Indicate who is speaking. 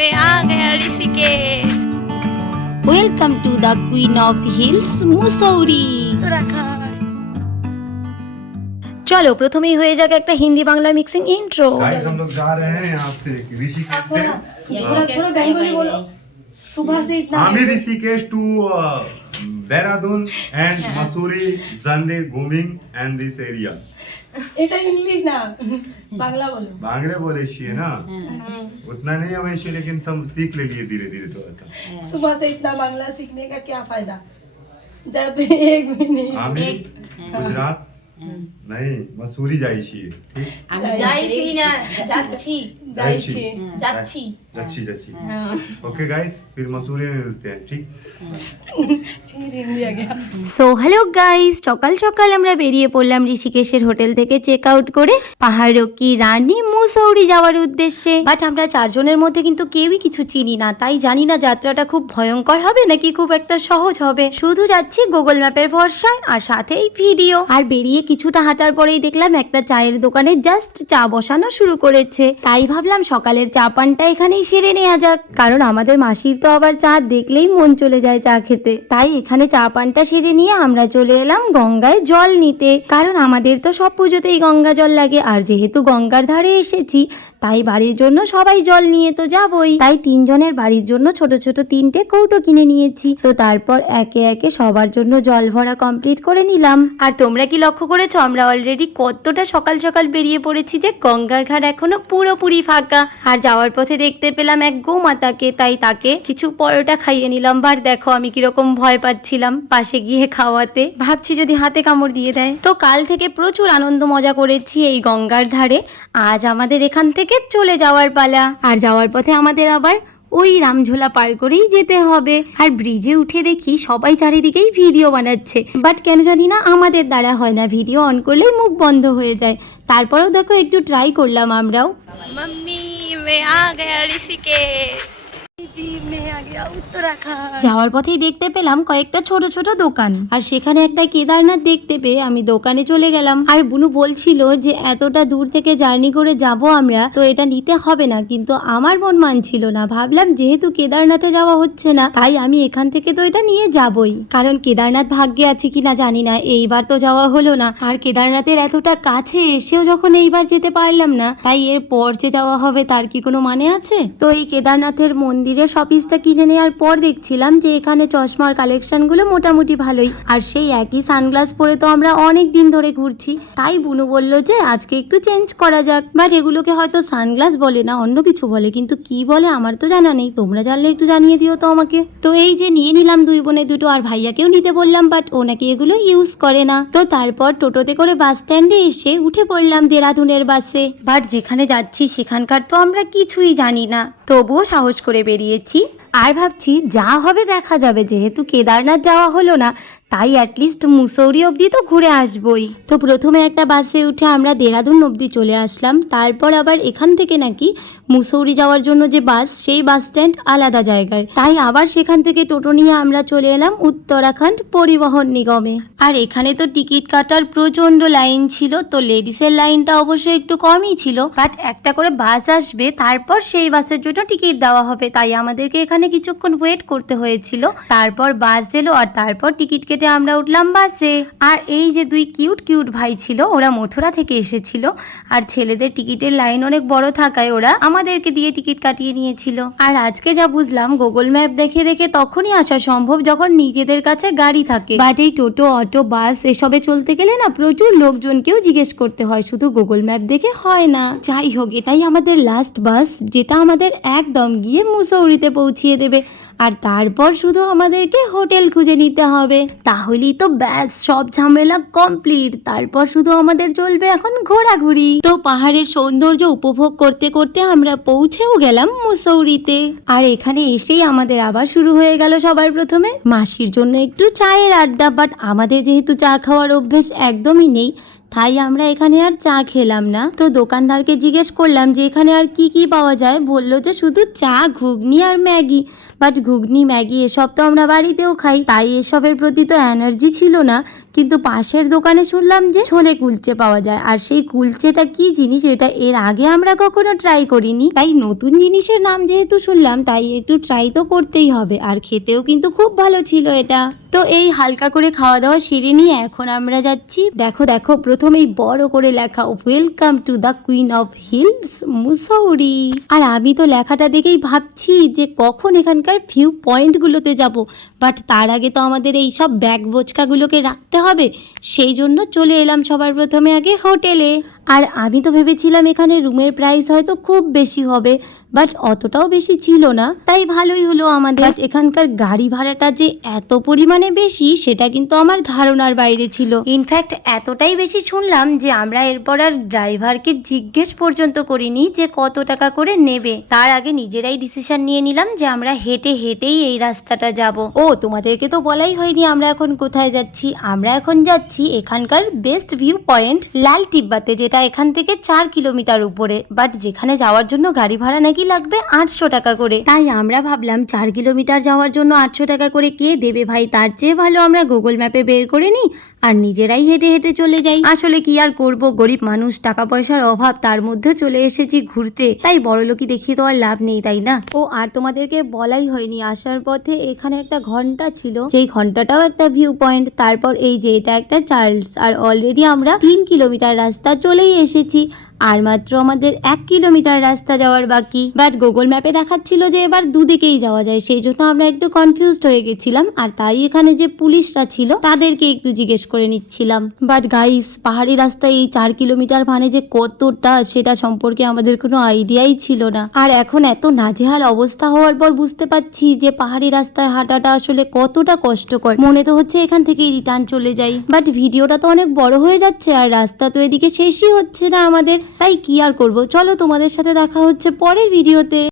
Speaker 1: मैं आ गया Rishikesh
Speaker 2: welcome to the queen of hills Mussoorie চলো প্রথমেই হয়ে যাক একটা Hindi Bangla mixing intro
Speaker 3: guys हम लोग जा रहे हैं यहाँ से ऋषिकेश से
Speaker 2: सुबह से इतना
Speaker 3: आमिर ऋषिकेश टू देहरादून एंड मसूरी जानले घूमिंग एंड दिस एरिया
Speaker 4: এটা ইংলিশ না বাংলা বলো
Speaker 3: बांगड़े बोले है ना उतना नहीं अवश्य लेकिन सब सीख ले लिए धीरे धीरे थोड़ा सा
Speaker 4: सुबह से इतना बांग्ला सीखने का क्या फायदा जब एक भी नहीं
Speaker 3: आमिर गुजरात नहीं मसूरी जाई छिए ठीक
Speaker 5: আমি যাইছি না যাচ্ছি
Speaker 4: যাইছি
Speaker 5: যাচ্ছি
Speaker 3: जाच्छी जाच्छी ओके गाइस फिर मसूरी में मिलते हैं ठीक
Speaker 4: फिर हिंदी आ गया
Speaker 2: সো হ্যালো গাইস সকাল সকাল আমরা বেরিয়ে পড়লাম ঋষিকেশের হোটেল থেকে চেক আউট করে পাহাড়কি রানী মুসৌরি যাওয়ার উদ্দেশ্যে বাট আমরা চারজনের মধ্যে কিন্তু কেউই কিছু চিনি না তাই জানি না যাত্রাটা খুব ভয়ঙ্কর হবে নাকি খুব একটা সহজ হবে শুধু যাচ্ছি গুগল ম্যাপের ভরসায় আর সাথেই ভিডিও আর বেরিয়ে কিছুটা হাঁটার পরেই দেখলাম একটা চায়ের দোকানে জাস্ট চা বসানো শুরু করেছে তাই ভাবলাম সকালের চা পানটা এখানেই সেরে নেওয়া যাক। কারণ আমাদের মাসির তো আবার চা দেখলেই মন চলে যায় চা খেতে। তাই এখানে চা পানটা সেরে নিয়ে আমরা চলে এলাম গঙ্গায় জল নিতে। কারণ আমাদের তো সব পুজোতেই গঙ্গা জল লাগে। আর যেহেতু গঙ্গার ধারে এসেছি তাই বাড়ির জন্য সবাই জল নিয়ে তো যাবই। তাই তিনজনের বাড়ির জন্য ছোট ছোট তিনটে কৌটো কিনে নিয়েছি। তো তারপর একে একে সবার জন্য জল ভরা কমপ্লিট করে নিলাম। আর তোমরা কি লক্ষ্য করেছ? আমরা অলরেডি কতটা সকাল সকাল বেরিয়ে পড়েছি যে গঙ্গার ঘাট এখনও পুরোপুরি ফাঁকা। আর যাওয়ার পথে দেখতে পেলাম এক গোমাতাকে, তাই তাকে কিছু পরোটা খাইয়ে নিলাম। বার দেখো আমি কীরকম ভয় পাচ্ছিলাম পাশে গিয়ে খাওয়াতে। ভাবছি যদি হাতে কামড় দিয়ে দেয়। তো কাল থেকে প্রচুর আনন্দ মজা করেছি এই গঙ্গার ধারে। আজ আমাদের এখান থেকে থেকে চলে যাওয়ার পালা। আর যাওয়ার পথে আমাদের আবার ওই রামঝোলা পার করেই যেতে হবে। আর ব্রিজে উঠে দেখি সবাই চারিদিকেই ভিডিও বানাচ্ছে। বাট কেন জানি না আমাদের দ্বারা হয় না। ভিডিও অন করলে মুখ বন্ধ হয়ে যায়। তারপরেও দেখো একটু ট্রাই করলাম আমরাও।
Speaker 4: মাম্মি মে আ গয়া ঋষিকেশ
Speaker 2: যাওয়ার পথেই দেখতে পেলাম কয়েকটা ছোট ছোট দোকান। আর সেখানে একটা কেদারনাথ দেখতে পেয়ে আমি দোকানে চলে গেলাম। আর বুনু বলছিল যে, এতটা দূর থেকে জার্নি করে যাব আমরা, তো এটা নিতে হবে না। কিন্তু আমার মন মানছিল না। ভাবলাম যেহেতু কেদারনাথে যাওয়া হচ্ছে না, তাই আমি এখান থেকে তো এটা নিয়ে যাবই। কারণ কেদারনাথ ভাগ্যে আছে কিনা জানি না, এইবার তো যাওয়া হলো না। আর কেদারনাথের এতটা কাছে এসেও যখন এইবার যেতে পারলাম না, তাই এর পর যে যাওয়া হবে তার কি কোনো মানে আছে? তো এই কেদারনাথের মন্দিরের শপিসটা কিনে নেওয়ার পর দেখছিলাম যে এখানে চশমার কালেকশনগুলো মোটামুটি ভালোই। আর সেই একই সানগ্লাস পরে তো আমরা অনেক দিন ধরে ঘুরছি। তাই বুনু বলল যে, আজকে একটু চেঞ্জ করা যাক। বাট এগুলোকে হয়তো সানগ্লাস বলে না, অন্য কিছু বলে। কিন্তু কি বলে আমার তো জানা নেই। তোমরা জানলে একটু জানিয়ে দিও তো আমাকে। তো এই যে নিয়ে নিলাম দুই বোনে দুটো আর ভাইয়াকেও নিতে বললাম, বাট ও নাকি এগুলো ইউজ করে না। তো তারপর টোটোতে করে বাস স্ট্যান্ডে এসে উঠে পড়লাম দেরাদুনের বাসে। বাট যেখানে যাচ্ছি সেখানকার তো আমরা কিছুই জানি না। তবুও সাহস করে বেরিয়েছি। আর ভাবছি, যা হবে দেখা যাবে। যেহেতু কেদারনাথ যাওয়া হলো না, তাই অ্যাটলিস্ট মুসৌরি অবধি তো ঘুরে আসবই। তো প্রথমে একটা বাসে উঠে আমরা দেরাদুন অবধি চলে আসলাম। তারপর আবার এখান থেকে নাকি মুসৌরি যাওয়ার জন্য যে বাস, সেই বাস স্ট্যান্ড আলাদা জায়গায়। তাই আবার সেখান থেকে টোটো নিয়ে আমরা চলে এলাম উত্তরাখণ্ড পরিবহন নিগমে। আর এখানে তো টিকিট কাটার প্রচণ্ড লাইন ছিল, তো লেডিসের লাইনটা অবশ্যই একটু কমই ছিল। বাট একটা করে বাস আসবে, তারপর সেই বাসের জন্য টিকিট দেওয়া হবে। তাই আমাদেরকে এখানে কিছুক্ষণ ওয়েট করতে হয়েছিল। তারপর বাস এলো আর তারপর টিকিট কেটে আমরা উঠলাম বাসে। আর এই যে দুই কিউট কিউট ভাই ছিল, ওরা মথুরা থেকে এসেছিল। আর ছেলেদের টিকিটের লাইন অনেক বড় থাকায় ওরা আমাদেরকে দিয়ে টিকিট কাটিয়ে নিয়েছিল। আর আজকে যা বুঝলাম, গুগল ম্যাপ দেখে দেখে তখনই আসা সম্ভব যখন নিজেদের কাছে গাড়ি থাকে। বাট এই টোটো, অটো, বাস এসবে চলতে গেলে না প্রচুর লোকজনকেও জিজ্ঞেস করতে হয়, শুধু গুগল ম্যাপ দেখে হয় না। যাই হোক, এটাই আমাদের লাস্ট বাস যেটা আমাদের একদম গিয়ে মুসৌরিতে পৌঁছিয়ে দেবে। আর তারপর শুধু আমাদেরকে হোটেল খুঁজে নিতে হবে। তাহলেই তো ব্যাস, সব ঝামেলা কমপ্লিট। তারপর শুধু আমাদের চলবে এখন ঘোরাঘুরি। তো পাহাড়ের সৌন্দর্য উপভোগ করতে করতে আমরা পৌঁছেও গেলাম মুসৌরিতে। আর এখানে এসেই আমাদের আবার শুরু হয়ে গেল সবার প্রথমে। মাসির জন্য একটু চায়ের আড্ডা বাট আমাদের যেহেতু চা খাওয়ার অভ্যেস একদমই নেই তাই আমরা এখানে আর চা খেলাম না। তো দোকানদারকে জিজ্ঞেস করলাম যে এখানে আর কি কি পাওয়া যায়? বলল যে শুধু চা, ঘুগনি আর ম্যাগি। বাট ঘুগনি, ম্যাগি এসব তো আমরা বাড়িতেও খাই। তাই এসবের প্রতি তো এনার্জি ছিল না। কিন্তু পাশের দোকানে শুনলাম যে ছোলে কুলচে পাওয়া যায়। আর সেই কুলচেটা কি জিনিস? এটা এর আগে আমরা কখনো ট্রাই করিনি। তাই নতুন জিনিসের নাম যেহেতু শুনলাম, তাই একটু ট্রাই তো করতেই হবে। আর খেতেও কিন্তু খুব ভালো ছিল এটা। তো এই হালকা করে খাওয়া দাওয়া সেরে নিয়ে এখন আমরা যাচ্ছি। দেখো দেখো প্রথমেই বড় করে লেখা welcome to the queen of hills Mussoorie. আর আমি তো লেখাটা দেখেই ভাবছি যে কখন এখানকার ভিউ পয়েন্টগুলোতে যাব। বাট তার আগে তো আমাদের এই সব ব্যাগ বোচকাগুলোকে রাখতে হবে। সেই জন্য চলে এলাম সবার প্রথমে আগে হোটেলে। আর আমি তো ভেবেছিলাম এখানে রুমের প্রাইস হয়তো খুব বেশি হবে বাট অতটাও বেশি ছিল না। তাই ভালোই হলো আমাদের। এখানকার গাড়ি ভাড়াটা যে এত পরিমাণে বেশি, সেটা কিন্তু আমার ধারণার বাইরে ছিল। ইনফ্যাক্ট এতটাই বেশি শুনলাম যে আমরা এরপর আর ড্রাইভারকে জিজ্ঞেস পর্যন্ত করিনি যে কত টাকা করে নেবে। তার আগে নিজেরাই ডিসিশন নিয়ে নিলাম যে আমরা হেঁটে হেঁটেই এই রাস্তাটা যাব। ও, তোমাদেরকে তো বলাই হয়নি আমরা এখন কোথায় যাচ্ছি। আমরা এখন যাচ্ছি এখানকার বেস্ট ভিউ পয়েন্ট লাল টিব্বাতে যেটা এখান থেকে চার কিলোমিটার উপরে বাট যেখানে যাওয়ার জন্য গাড়ি ভাড়া নাকি লাগবে আটশো টাকা করে। তাই আমরা ভাবলাম চার কিলোমিটার যাওয়ার জন্য আটশো টাকা করে কে দেবে ভাই? তার চেয়ে ভালো আমরা গুগল ম্যাপে বের করে নিই। আর নিজেরাই হেঁটে হেঁটে চলে যাই। আসলে কি আর করব? গরিব মানুষ টাকা পয়সার অভাব, তার মধ্যে চলে এসেছি ঘুরতে। তাই বড়লোকি দেখিয়ে তো আর লাভ নেই, তাই না? ও, আর তোমাদেরকে বলাই হয়নি। আসার পথে এখানে একটা ঘণ্টা ছিল। সেই ঘন্টাটাও একটা ভিউ পয়েন্ট তারপর এই যে এটা একটা চার্লস আর অলরেডি আমরা তিন কিলোমিটার রাস্তা চলেই এসেছি। আর মাত্র আমাদের এক কিলোমিটার রাস্তা যাওয়ার বাকি। বাট গুগল ম্যাপে দেখাচ্ছিল যে এবার দুদিকেই যাওয়া যায়, সেই জন্য আমরা একটু কনফিউজড হয়ে গেছিলাম, আর তাই এখানে যে পুলিশরা ছিল, তাদেরকে একটু জিজ্ঞেস করে নিচ্ছিলাম। বাট গাইস পাহাড়ি রাস্তায় এই চার কিলোমিটার মানে যে কতটা, সেটা সম্পর্কে আমাদের কোনো আইডিয়াই ছিল না। আর এখন এত নাজেহাল অবস্থা হওয়ার পর বুঝতে পারছি যে পাহাড়ি রাস্তায় হাঁটাটা আসলে কতটা কষ্টকর। মনে তো হচ্ছে এখান থেকেই রিটার্ন চলে যাই। বাট ভিডিওটা তো অনেক বড় হয়ে যাচ্ছে, আর রাস্তা তো এদিকে শেষই হচ্ছে না আমাদের। তাই কি আর করব? চলো তোমাদের সাথে দেখা হচ্ছে পরের ভিডিওতে